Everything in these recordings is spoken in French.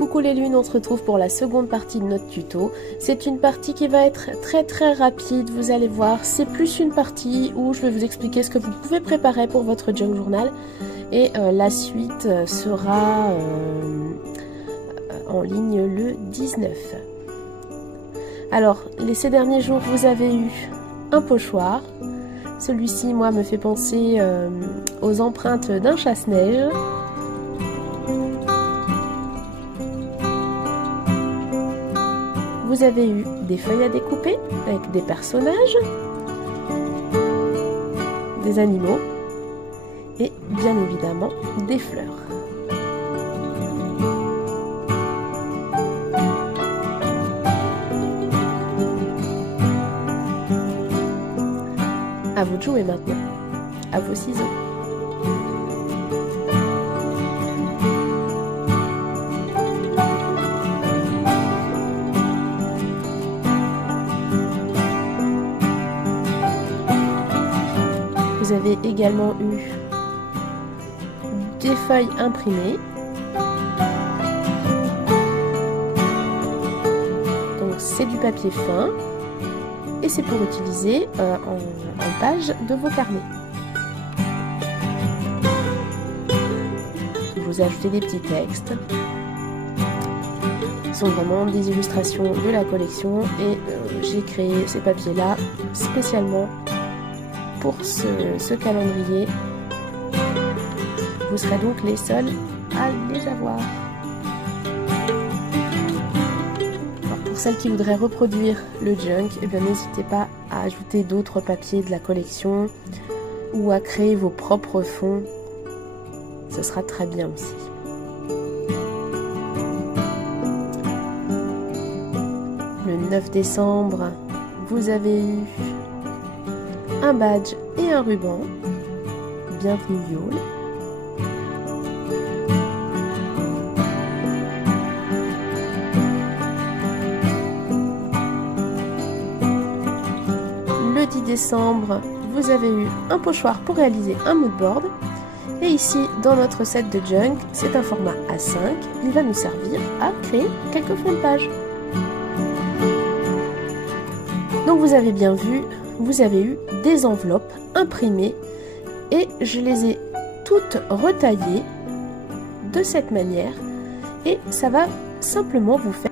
Coucou les lunes, on se retrouve pour la seconde partie de notre tuto. C'est une partie qui va être très rapide, vous allez voir. C'est plus une partie où je vais vous expliquer ce que vous pouvez préparer pour votre junk journal. Et la suite sera en ligne le 19. Alors, ces derniers jours, vous avez eu un pochoir. Celui-ci, moi, me fait penser aux empreintes d'un chasse-neige. Vous avez eu des feuilles à découper avec des personnages, des animaux et bien évidemment des fleurs. À vous de jouer maintenant, à vos ciseaux. Vous avez également eu des feuilles imprimées. Donc c'est du papier fin et c'est pour utiliser en page de vos carnets. Vous ajoutez des petits textes. Ce sont vraiment des illustrations de la collection et j'ai créé ces papiers-là spécialement pour ce calendrier. Vous serez donc les seuls à les avoir. Alors pour celles qui voudraient reproduire le junk, eh bien n'hésitez pas à ajouter d'autres papiers de la collection ou à créer vos propres fonds. Ce sera très bien aussi. Le 9 décembre, vous avez eu un badge et un ruban. Bienvenue Yule. Le 10 décembre, vous avez eu un pochoir pour réaliser un moodboard. Et ici, dans notre set de junk, c'est un format A5. Il va nous servir à créer quelques fonds de page. Donc vous avez bien vu, vous avez eu des enveloppes imprimées et je les ai toutes retaillées de cette manière et ça va simplement vous faire.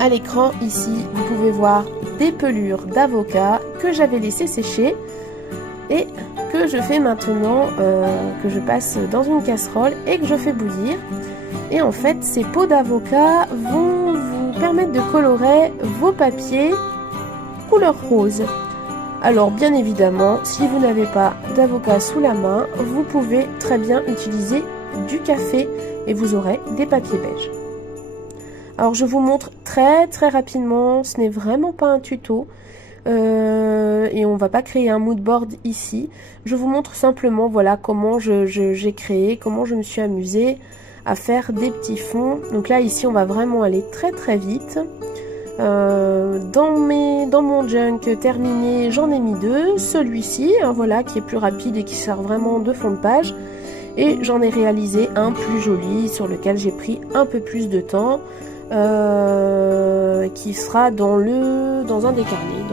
À l'écran ici vous pouvez voir des pelures d'avocat que j'avais laissé sécher et que je fais maintenant, que je passe dans une casserole et que je fais bouillir. Et en fait ces peaux d'avocat vont vous permettre de colorer vos papiers couleur rose. Alors bien évidemment, si vous n'avez pas d'avocat sous la main, vous pouvez très bien utiliser du café et vous aurez des papiers beiges. Alors je vous montre très rapidement, ce n'est vraiment pas un tuto et on va pas créer un moodboard ici. Je vous montre simplement voilà comment j'ai créé, comment je me suis amusée à faire des petits fonds. Donc là ici on va vraiment aller très vite. Dans mon junk terminé, j'en ai mis deux. Celui-ci, voilà, qui est plus rapide et qui sert vraiment de fond de page. Et j'en ai réalisé un plus joli sur lequel j'ai pris un peu plus de temps, qui sera dans un des carnets,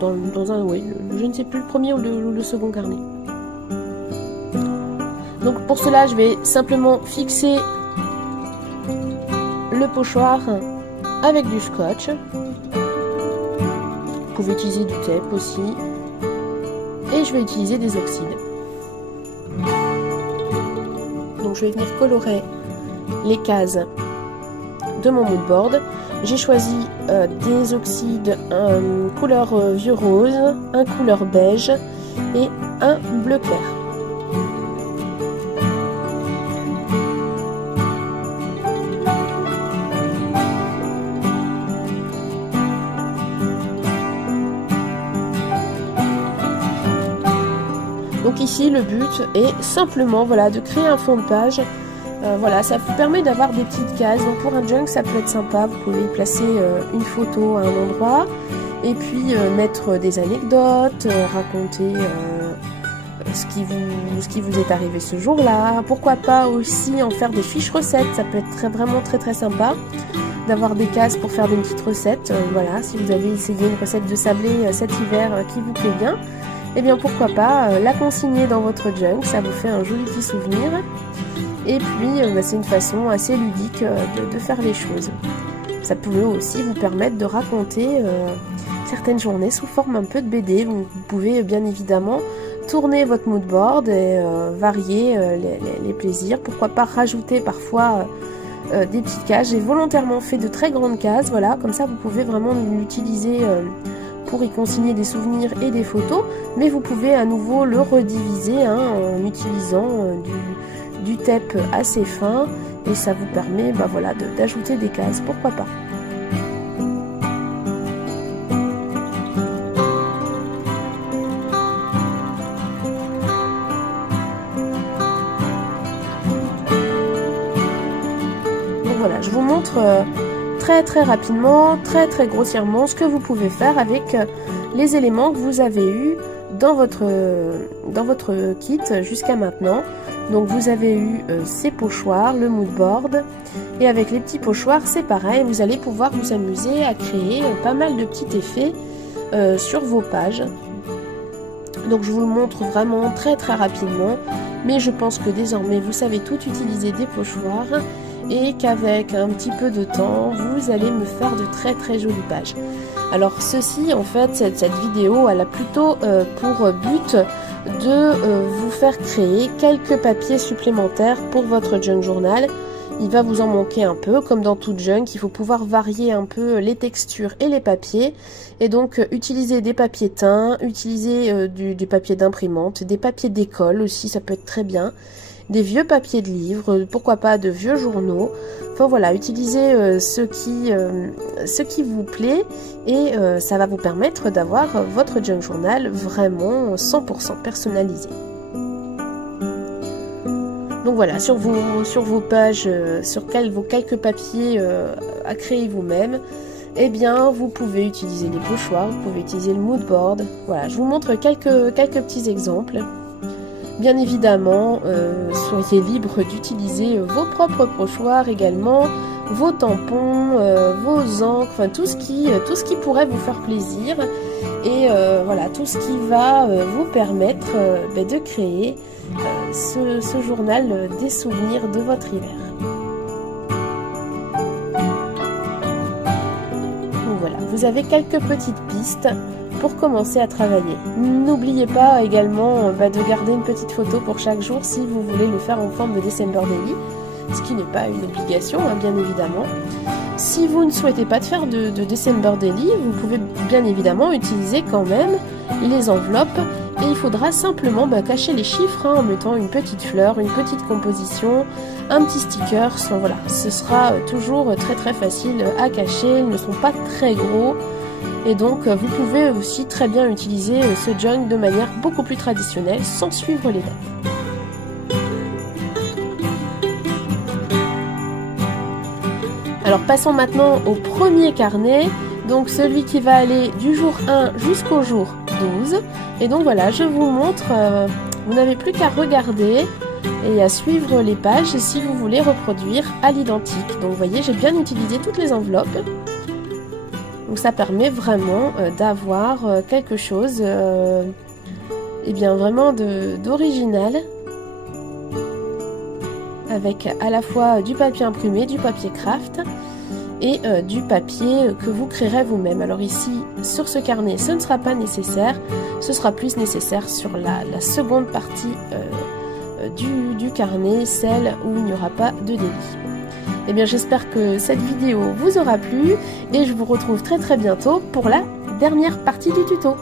dans un, oui, je ne sais plus le premier ou le second carnet. Donc pour cela, je vais simplement fixer le pochoir avec du scotch. Vous pouvez utiliser du tape aussi. Et je vais utiliser des oxydes. Donc je vais venir colorer les cases de mon moodboard. J'ai choisi des oxydes couleur vieux rose, un couleur beige et un bleu clair. Donc ici le but est simplement voilà, de créer un fond de page. Voilà, ça vous permet d'avoir des petites cases. Donc pour un junk ça peut être sympa, vous pouvez placer une photo à un endroit et puis mettre des anecdotes, raconter ce qui vous est arrivé ce jour-là. Pourquoi pas aussi en faire des fiches recettes, ça peut être vraiment très sympa d'avoir des cases pour faire des petites recettes. Voilà, si vous avez essayé une recette de sablé cet hiver qui vous plaît bien, eh bien pourquoi pas la consigner dans votre junk, ça vous fait un joli petit souvenir. Et puis c'est une façon assez ludique de faire les choses. Ça peut aussi vous permettre de raconter certaines journées sous forme un peu de BD. Vous pouvez bien évidemment tourner votre mood board et varier les plaisirs. Pourquoi pas rajouter parfois des petites cases. J'ai volontairement fait de très grandes cases, voilà, comme ça vous pouvez vraiment l'utiliser pour y consigner des souvenirs et des photos, mais vous pouvez à nouveau le rediviser en utilisant du tape assez fin, et ça vous permet voilà, d'ajouter des cases, pourquoi pas. Voilà, je vous montre très rapidement, très grossièrement ce que vous pouvez faire avec les éléments que vous avez eus dans votre kit jusqu'à maintenant. Donc vous avez eu ces pochoirs, le mood board, et avec les petits pochoirs c'est pareil, vous allez pouvoir vous amuser à créer pas mal de petits effets sur vos pages. Donc je vous le montre vraiment très rapidement, mais je pense que désormais vous savez tout utiliser des pochoirs, et qu'avec un petit peu de temps, vous allez me faire de très jolies pages. Alors ceci, en fait, cette vidéo, elle a plutôt pour but de vous faire créer quelques papiers supplémentaires pour votre junk journal. Il va vous en manquer un peu, comme dans toute junk, il faut pouvoir varier un peu les textures et les papiers. Et donc utiliser des papiers teints, utiliser du papier d'imprimante, des papiers d'école aussi, ça peut être très bien. Des vieux papiers de livres, pourquoi pas de vieux journaux. Enfin voilà, utilisez ce qui vous plaît, et ça va vous permettre d'avoir votre junk journal vraiment 100% personnalisé. Donc voilà, sur vos pages, sur vos quelques papiers à créer vous-même, eh bien vous pouvez utiliser les pochoirs, vous pouvez utiliser le mood board. Voilà, je vous montre quelques petits exemples. Bien évidemment, soyez libre d'utiliser vos propres pochoirs également, vos tampons, vos encres, enfin tout ce qui pourrait vous faire plaisir, et voilà, tout ce qui va vous permettre de créer ce journal des souvenirs de votre hiver. Donc voilà, vous avez quelques petites pistes pour commencer à travailler. N'oubliez pas également de garder une petite photo pour chaque jour si vous voulez le faire en forme de December Daily, ce qui n'est pas une obligation, bien évidemment. Si vous ne souhaitez pas faire de December Daily, vous pouvez bien évidemment utiliser quand même les enveloppes, et il faudra simplement cacher les chiffres en mettant une petite fleur, une petite composition, un petit sticker. Voilà, ce sera toujours très facile à cacher, ils ne sont pas très gros. Et donc vous pouvez aussi très bien utiliser ce junk de manière beaucoup plus traditionnelle sans suivre les dates. Alors passons maintenant au premier carnet, donc celui qui va aller du jour 1 jusqu'au jour 12. Et donc voilà, je vous montre, vous n'avez plus qu'à regarder et à suivre les pages si vous voulez reproduire à l'identique. Donc vous voyez, j'ai bien utilisé toutes les enveloppes. Donc ça permet vraiment d'avoir quelque chose vraiment d'original, avec à la fois du papier imprimé, du papier craft et du papier que vous créerez vous-même. Alors ici, sur ce carnet, ce ne sera pas nécessaire, ce sera plus nécessaire sur la seconde partie du carnet, celle où il n'y aura pas de délit. Eh bien j'espère que cette vidéo vous aura plu, et je vous retrouve très bientôt pour la dernière partie du tuto.